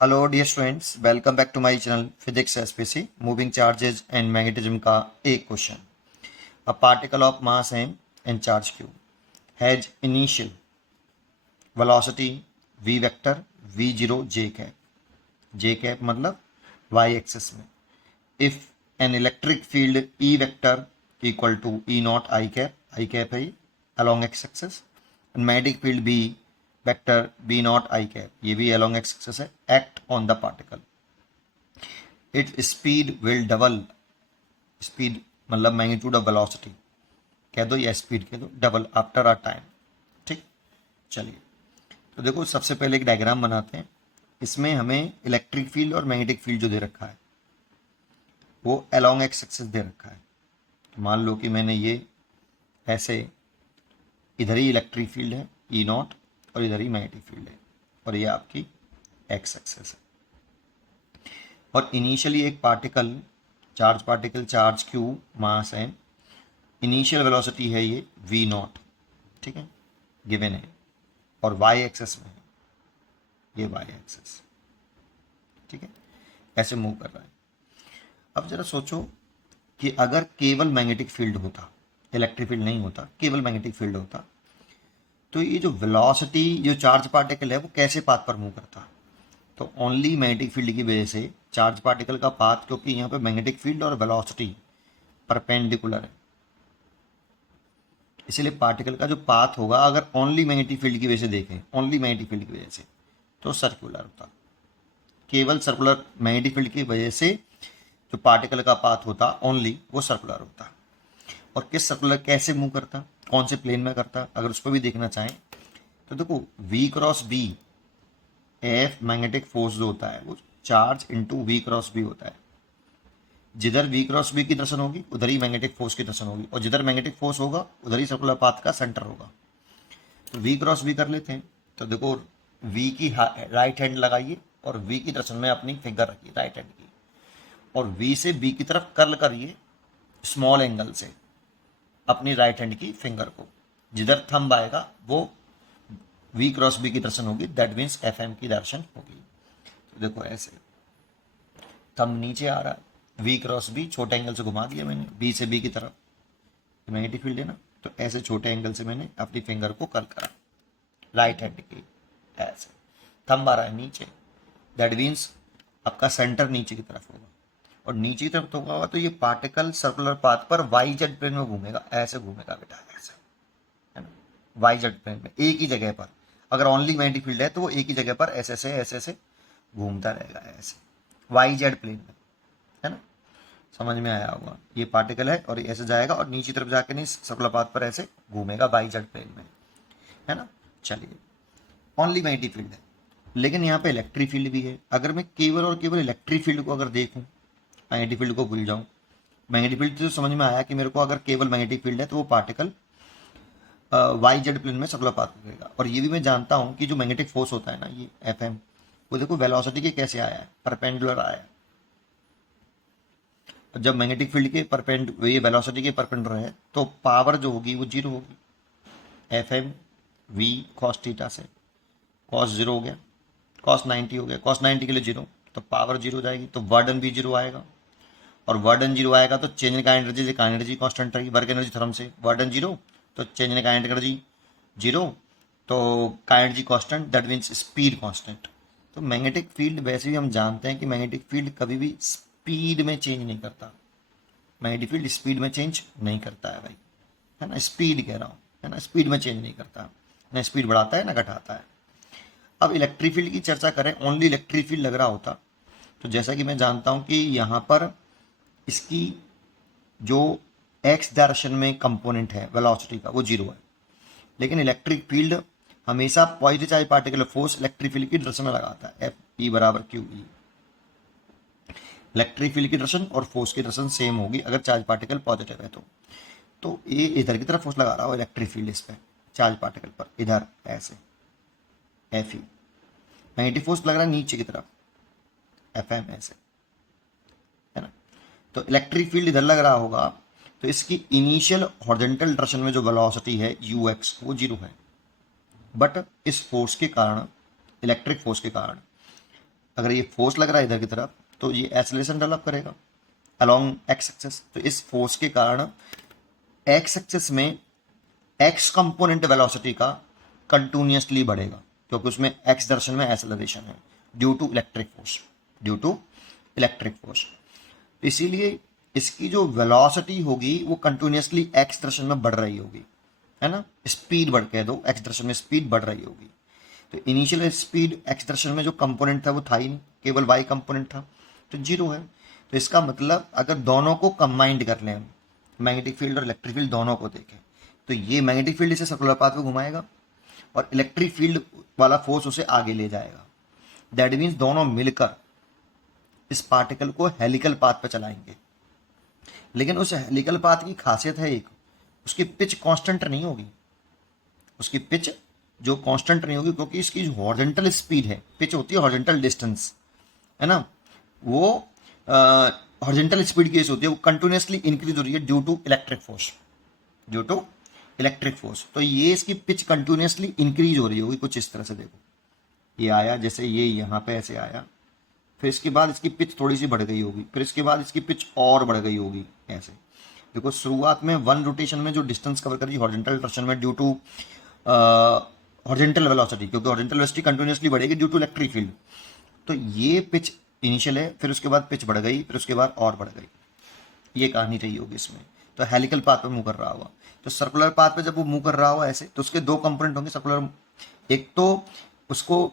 Hello dear students, welcome back to my channel physics SPC. Moving charges and magnetism का एक question. A particle of mass m and charge q has initial velocity v vector v0 j cap मतलब y axis में। If an electric field e vector equal to e naught I cap है along x axis, and magnetic field b vector b naught I cap ये भी along x axis है, act on the particle, it speed will double. Speed मतलब magnitude of velocity कह दो या speed कह दो, डबल आफ्टर अ टाइम। ठीक, चलिए तो देखो सबसे पहले एक डायग्राम बनाते हैं। इसमें हमें इलेक्ट्रिक फील्ड और मैग्नेटिक फील्ड जो दे रखा है वो अलोंग एक्स एक्सिस दे रखा है। तो मान लो कि मैंने ये ऐसे, इधर ही इलेक्ट्रिक फील्ड है ई नॉट और इधर ही मैग्नेटिक फील्ड है और ये आपकी एक्स एक्सिस है। और इनिशियली एक पार्टिकल चार्ज क्यू मास है, इनिशियल वेलोसिटी है ये v नॉट, ठीक है, गिवन है, और y एक्सेस में है ये y एक्सेस, ठीक है, ऐसे मूव कर रहा है। अब जरा सोचो कि अगर केवल मैग्नेटिक फील्ड होता, इलेक्ट्रिक फील्ड नहीं होता, केवल मैग्नेटिक फील्ड होता, तो ये जो वेलोसिटी जो चार्ज पार्टिकल है वो कैसे पाथ पर मूव करता। तो ओनली मैग्नेटिक फील्ड की वजह से चार्ज पार्टिकल का पाथ, क्योंकि यहाँ पे मैग्नेटिक फील्ड और वेलोसिटी परपेंडिकुलर है, इसलिए पार्टिकल का जो पाथ होगा अगर ओनली मैग्नेटिक फील्ड की वजह से देखें, ओनली मैग्नेटिक फील्ड की वजह से, तो सर्कुलर होता। केवल सर्कुलर मैग्नेटिक फील्ड की वजह से जो पार्टिकल का पाथ होता ओनली वो सर्कुलर होता। और किस सर्कुलर कैसे मूव करता, कौन से प्लेन में करता, अगर उसको भी देखना चाहें तो देखो v cross B, F magnetic force जो होता है वो charge into v cross B होता है। जिधर v क्रॉस बी की दर्शन होगी उधर ही मैग्नेटिक फोर्स की दर्शन होगी, और जिधर मैग्नेटिक फोर्स होगा उधर ही सर्कुलर पाथ का सेंटर होगा। तो v क्रॉस बी कर लेते हैं। तो देखो v की राइट हैंड लगाइए और v की दर्शन में अपनी फिंगर रखिए राइट हैंड की, और v से b की तरफ कर्ल करिए स्मॉल एंगल से अपनी राइट हैंड की फिंगर को। जिधर थंब आएगा वो v क्रॉस बी की दर्शन होगी, दैट मीन्स एफ एम की दर्शन होगी। तो देखो ऐसे थंब नीचे आ रहा है, v क्रॉस बी छोटे एंगल से घुमा दिया मैंने b से b की तरफ, मैग्नेटिक फील्ड है ना, तो ऐसे छोटे एंगल से मैंने अपनी फिंगर को कर्ल करा राइट हैंड की, ऐसे थंब आ रहा है नीचे, दैट मीन्स आपका सेंटर नीचे की तरफ होगा, और नीचे की तरफ तो होगा तो ये पार्टिकल सर्कुलर पाथ पर वाई जेड प्लेन में घूमेगा, ऐसे घूमेगा बेटा, ऐसे है ना, वाई जेड प्लेन में एक ही जगह पर। अगर ओनली मैग्नेटिक फील्ड है तो वो एक ही जगह पर ऐसे घूमता रहेगा, ऐसे वाई जेड प्लेन में, है ना, समझ में आया होगा। ये पार्टिकल है और ये ऐसे जाएगा और नीचे तरफ जाके नहीं सर्कुलर पाथ पर ऐसे घूमेगा वाई जेड प्लेन में, है ना। चलिए ओनली मैग्नेटिक फील्ड है, लेकिन यहाँ पे इलेक्ट्रिक फील्ड भी है। अगर मैं केवल और केवल इलेक्ट्रिक फील्ड को अगर देखूँ, मैग्नेटिक फील्ड को भूल जाऊँ, मैग्नेटिक फील्ड तो समझ में आया कि मेरे को अगर केवल मैग्नेटिक फील्ड है तो वो पार्टिकल वाई जेड प्लेन में सर्कुलर पाथ करेगा। और ये भी मैं जानता हूँ कि जो मैग्नेटिक फोर्स होता है ना ये एफ एम, वो देखो वेलोसिटी के कैसे आया है, परपेंडिकुलर आया है। जब मैग्नेटिक फील्ड के परपेंड ये वेलोसिटी के परपेंडिकुलर है तो पावर जो होगी वो जीरो होगी, F M V cos theta से, कॉस जीरो हो गया, कॉस 90 हो गया, कॉस 90 के लिए जीरो, तो पावर जीरो हो जाएगी, तो वर्डन भी जीरो आएगा, और वर्डन जीरो आएगा तो change in kinetic energy, kinetic energy constant रहेगी वर्क एनर्जी थ्योरम से, वर्डन जीरो तो change in kinetic energy zero, तो kinetic energy constant that means speed constant. तो मैग्नेटिक फील्ड वैसे भी हम जानते हैं कि मैग्नेटिक फील्ड कभी भी स्पीड में चेंज नहीं करता, मैग्नेटिक फील्ड स्पीड में चेंज नहीं करता है भाई, है ना, स्पीड कह रहा हूँ, है ना, स्पीड में चेंज नहीं करता, ना स्पीड बढ़ाता है ना घटाता है। अब इलेक्ट्रिक फील्ड की चर्चा करें, ओनली इलेक्ट्रिक फील्ड लग रहा होता, तो जैसा कि मैं जानता हूं कि यहाँ पर इसकी जो एक्स डायरेक्शन में कंपोनेंट है वेलोसिटी का वो जीरो है, लेकिन इलेक्ट्रिक फील्ड हमेशा positive charge particle force electric field की डायरेक्शन में लगाता है, एफ ई बराबर क्यू ई। इलेक्ट्रिक फील्ड की डायरेक्शन और फोर्स की डायरेक्शन सेम होगी अगर चार्ज पार्टिकल पॉजिटिव है तो ये इधर की तरफ फोर्स लगा रहा हो इलेक्ट्रिक फील्ड इस पर चार्ज पार्टिकल पर, इधर ऐसे एफ ई। नेगेटिव फोर्स लग रहा है नीचे की तरफ एफ एम ऐसे, है ना। तो इलेक्ट्रिक फील्ड इधर लग रहा होगा तो इसकी इनिशियल हॉरिजॉन्टल डायरेक्शन में जो वेलोसिटी है यू एक्स वो जीरो है, बट इस फोर्स के कारण, इलेक्ट्रिक फोर्स के कारण अगर ये फोर्स लग रहा है इधर की तरफ तो ये एक्सेलरेशन डेवलप करेगा अलोंग एक्स एक्सिस। तो इस फोर्स के कारण एक्स एक्सिस में एक्स कंपोनेंट वेलोसिटी का कंटिन्यूसली बढ़ेगा क्योंकि उसमें एक्स डायरेक्शन में एक्सेलरेशन है due to electric force, due to electric force. तो इसीलिए इसकी जो वेलोसिटी होगी वो कंटिन्यूसली एक्स डायरेक्शन में बढ़ रही होगी, है ना, स्पीड बढ़ कह दो, एक्स डायरेक्शन में स्पीड बढ़ रही होगी। तो इनिशियल स्पीड एक्स डायरेक्शन में जो कंपोनेंट था वो था ही नहीं, केवल वाई कंपोनेंट था, तो जीरो है। तो इसका मतलब अगर दोनों को कंबाइंड कर लें, मैग्नेटिक फील्ड और इलेक्ट्रिक फील्ड दोनों को देखें, तो ये मैग्नेटिक फील्ड इसे सर्कुलर पाथ में घुमाएगा और इलेक्ट्रिक फील्ड वाला फोर्स उसे आगे ले जाएगा। दैट मीन्स दोनों मिलकर इस पार्टिकल को हेलिकल पाथ पर चलाएंगे। लेकिन उस हेलिकल पाथ की खासियत है एक, उसकी पिच कांस्टेंट नहीं होगी, उसकी पिच जो कांस्टेंट नहीं होगी क्योंकि इसकी जो हॉरिजॉन्टल स्पीड है, पिच होती है हॉरिजॉन्टल डिस्टेंस, है ना, वो हॉरिजॉन्टल स्पीड की होती है, वो कंटिन्यूसली इंक्रीज हो रही है due to electric force, due to electric force. तो ये इसकी पिच कंटिन्यूसली इंक्रीज हो रही होगी कुछ इस तरह से। देखो ये आया, जैसे ये यहाँ पे ऐसे आया, फिर इसके बाद इसकी पिच थोड़ी सी बढ़ गई होगी, फिर इसके बाद इसकी पिच और बढ़ गई होगी ऐसे। देखो शुरुआत में वन रोटेशन में जो डिस्टेंस कवर करी हॉरिजॉन्टल डायरेक्शन में ड्यू टू हॉरिजॉन्टल वेलोसिटी, क्योंकि हॉरिजॉन्टल वेलोसिटी कंटिन्यूसली बढ़ेगी ड्यू टू इलेक्ट्रिक फील्ड। तो ये पिच इनिशियल है, फिर उसके बाद पिच बढ़ गई, फिर उसके बाद और बढ़ गई, ये कहानी रही होगी इसमें। तो हेलिकल पाथ पे मूव कर रहा होगा। तो सर्कुलर पाथ पे जब वो मूव कर रहा होगा ऐसे, तो उसके दो कंपोनेंट होंगे सर्कुलर, एक तो उसको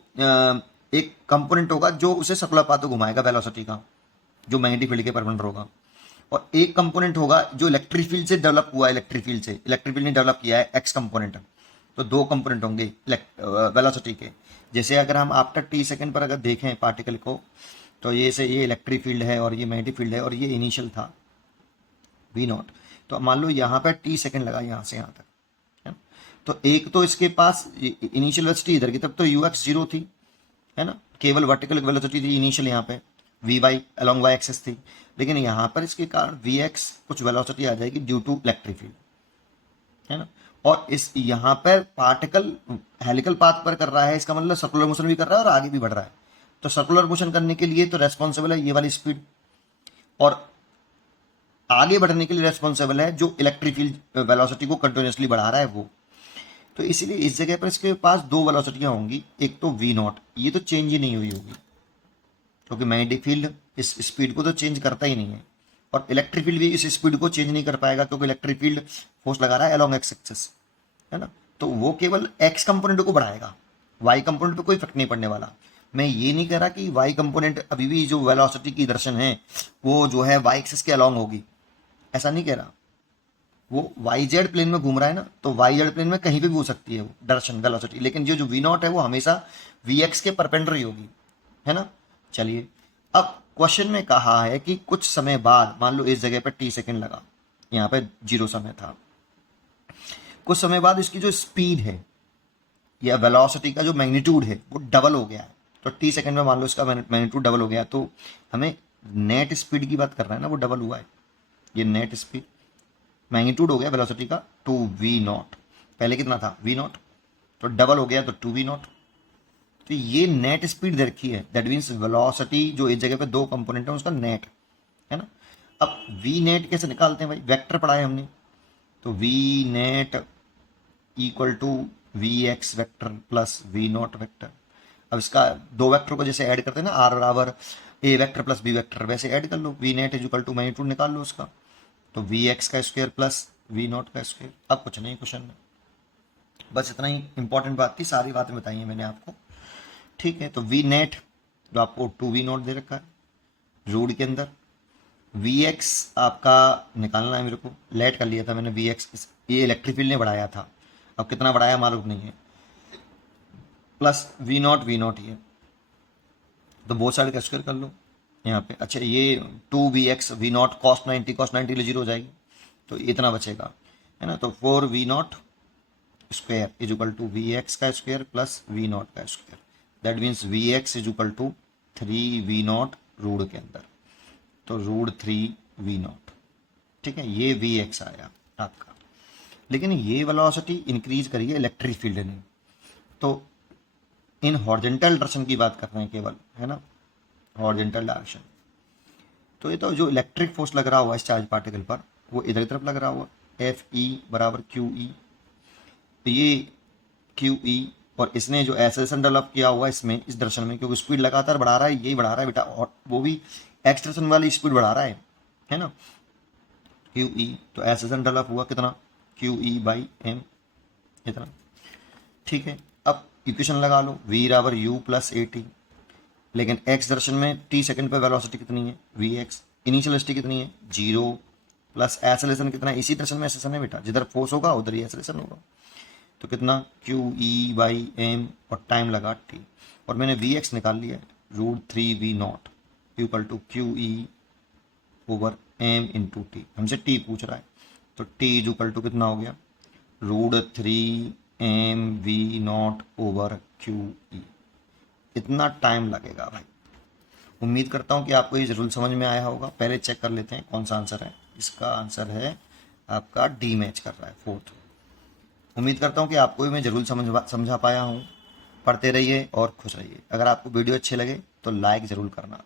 एक कंपोनेंट होगा जो उसे सर्कुलर पाथ को घुमाएगा वेलोसिटी का, जो मैग्नेटिक फील्ड के परपेंडिकुलर होगा, और एक कंपोनेंट होगा जो इलेक्ट्रिक फील्ड से डेवलप हुआ है, इलेक्ट्रिक फील्ड ने डेवलप किया है एक्स कंपोनेंट। तो दो कंपोनेंट होंगे वेलोसिटी के। जैसे अगर हम आफ्टर टी सेकंड पर अगर देखें पार्टिकल को, तो ये इलेक्ट्रिक फील्ड है और ये मैग्नेटिक फील्ड है और ये इनिशियल था v0। तो मान लो यहाँ पर टी सेकंड लगा यहाँ से यहाँ तक, है ना। तो एक तो इसके पास इनिशियल वेलोसिटी इधर की, तब तो ux जीरो थी, है ना, केवल वर्टिकल वेलोसिटी थी इनिशियल यहाँ पे, vy अलोंग y एक्सिस थी। लेकिन यहाँ पर इसके कारण vx कुछ वेलोसिटी आ जाएगी ड्यू टू इलेक्ट्रिक फील्ड, है ना। और इस यहाँ पर पार्टिकल हेलिकल पाथ पर कर रहा है, इसका मतलब सर्कुलर मोशन भी कर रहा है और आगे भी बढ़ रहा है। तो सर्कुलर मोशन करने के लिए तो रेस्पॉन्सिबल है ये वाली स्पीड, और आगे बढ़ने के लिए रेस्पॉन्सिबल है जो इलेक्ट्रिक फील्ड वेलोसिटी को कंटिन्यूसली बढ़ा रहा है वो। तो इसीलिए इस जगह पर इसके पास दो वेलोसिटियां होंगी, एक तो v0, ये तो चेंज ही नहीं हुई होगी क्योंकि मैग्नेटिक फील्ड इस स्पीड को तो चेंज करता ही नहीं है, और इलेक्ट्रिक फील्ड भी इस स्पीड को चेंज नहीं कर पाएगा क्योंकि इलेक्ट्रिक फील्ड फोर्स लगा रहा है अलोंग एक्स एक्सिस, है ना। तो वो केवल एक्स कंपोनेंट को बढ़ाएगा, वाई कंपोनेंट पे कोई इफेक्ट नहीं पड़ने वाला। मैं ये नहीं कह रहा कि वाई कंपोनेंट अभी भी जो वेलोसिटी की दर्शन है वो जो है वाई एक्सिस के अलोंग होगी, ऐसा नहीं कह रहा। वो वाई जेड प्लेन में घूम रहा है ना, तो वाई जेड प्लेन में कहीं पे भी हो सकती है वो डायरेक्शन वेलोसिटी, लेकिन जो v0 है वो हमेशा vx के परपेंडिकुलर होगी, है ना। चलिए अब क्वेश्चन में कहा है कि कुछ समय बाद, मान लो इस जगह पर टी सेकंड लगा, यहाँ पे जीरो समय था, कुछ समय बाद इसकी जो स्पीड है या वेलोसिटी का जो मैग्नीट्यूड है वो डबल हो गया है। तो टी सेकंड में मान लो इसका मैग्नीट्यूड डबल हो गया, तो हमें नेट स्पीड की बात कर रहा है ना, वो डबल हुआ है, ये नेट स्पीड मैग्नीट्यूड हो गया वेलोसिटी का 2v0, पहले कितना था v0, तो डबल हो गया तो 2v0। तो ये नेट स्पीड दे रखी है, दैट मीन्स वेलोसिटी जो इस जगह पे दो कंपोनेंट है उसका नेट, है ना। अब v नेट कैसे निकालते हैं भाई, वेक्टर पढ़ा है हमने, तो v net equal to vx vector plus v0 vector. अब इसका दो वेक्टर को जैसे ऐड करते हैं ना, r बराबर a vector plus b vector, वैसे ऐड कर लो, v net equal to magnitude निकाल लो उसका, तो vx का स्क्वायर प्लस v0 का स्क्वायर। अब कुछ नहीं क्वेश्चन में, बस इतना ही इंपॉर्टेंट बात थी, सारी बातें बताई हैं मैंने आपको, ठीक है। तो v नेट जो आपको 2v0 दे रखा है रूट के अंदर, vx आपका निकालना है मेरे को, लेट कर लिया था मैंने vx, ये इलेक्ट्रिक फील्ड ने बढ़ाया था, अब कितना बढ़ाया मालूम नहीं है, प्लस v0 ये, तो बोथ साइड का स्क्वायर कर लो यहाँ पे। अच्छा ये 2vx v0 cos 90 जीरो हो जाएगी, तो इतना बचेगा, है ना। तो 4v0 square is equal to vx का स्क्वायर प्लस v0 का square, that means vx is equal to 3v0 root के अंदर, तो रूट 3v0, ठीक है। ये vx आया आपका, लेकिन ये वेलोसिटी इंक्रीज करिए इलेक्ट्रिक फील्ड ने, तो इन हॉरिजॉन्टल डायरेक्शन की बात कर रहे हैं केवल, है ना, हॉरिजॉन्टल डायरेक्शन। तो ये तो जो इलेक्ट्रिक फोर्स लग रहा हुआ इस चार्ज पार्टिकल पर वो इधर की तरफ लग रहा हुआ, एफ ई बराबर क्यू ई। ये क्यू ई और इसने जो एक्सेलरेशन डेवलप किया हुआ इसमें इस डायरेक्शन में, क्योंकि स्पीड लगातार बढ़ा रहा है, यही बढ़ा रहा है बेटा, और वो भी एक्स डायरेक्शन वाली स्पीड बढ़ा रहा है ना, क्यू ई। तो एक्सेलरेशन डेवलप हुआ कितना, क्यू ई बाई एम इतना, ठीक है। अब इक्वेशन लगा लो, v बराबर u प्लस ए टी, लेकिन x डायरेक्शन में t सेकंड पे वेलोसिटी कितनी है, वी एक्स। इनिशियल वेलोसिटी कितनी है, 0 प्लस एक्सेलरेशन कितना है, इसी डायरेक्शन में एक्सेलरेशन है बेटा, जिधर फोर्स होगा उधर ही एक्सेलरेशन होगा। तो कितना, क्यू ई बाई एम और टाइम लगा t, और मैंने वी एक्स निकाल लिया, √3v0 equal to q e over m into t. हमसे t पूछ रहा है, तो t इज इक्वल टू कितना हो गया, √3mv0 ओवर क्यू ई। इतना टाइम लगेगा भाई। उम्मीद करता हूँ कि आपको ये जरूर समझ में आया होगा। पहले चेक कर लेते हैं कौन सा आंसर है। इसका आंसर है आपका डी मैच कर रहा है, 4th। उम्मीद करता हूँ कि आपको भी मैं जरूर समझा पाया हूँ। पढ़ते रहिए और खुश रहिए। अगर आपको वीडियो अच्छे लगे तो लाइक ज़रूर करना।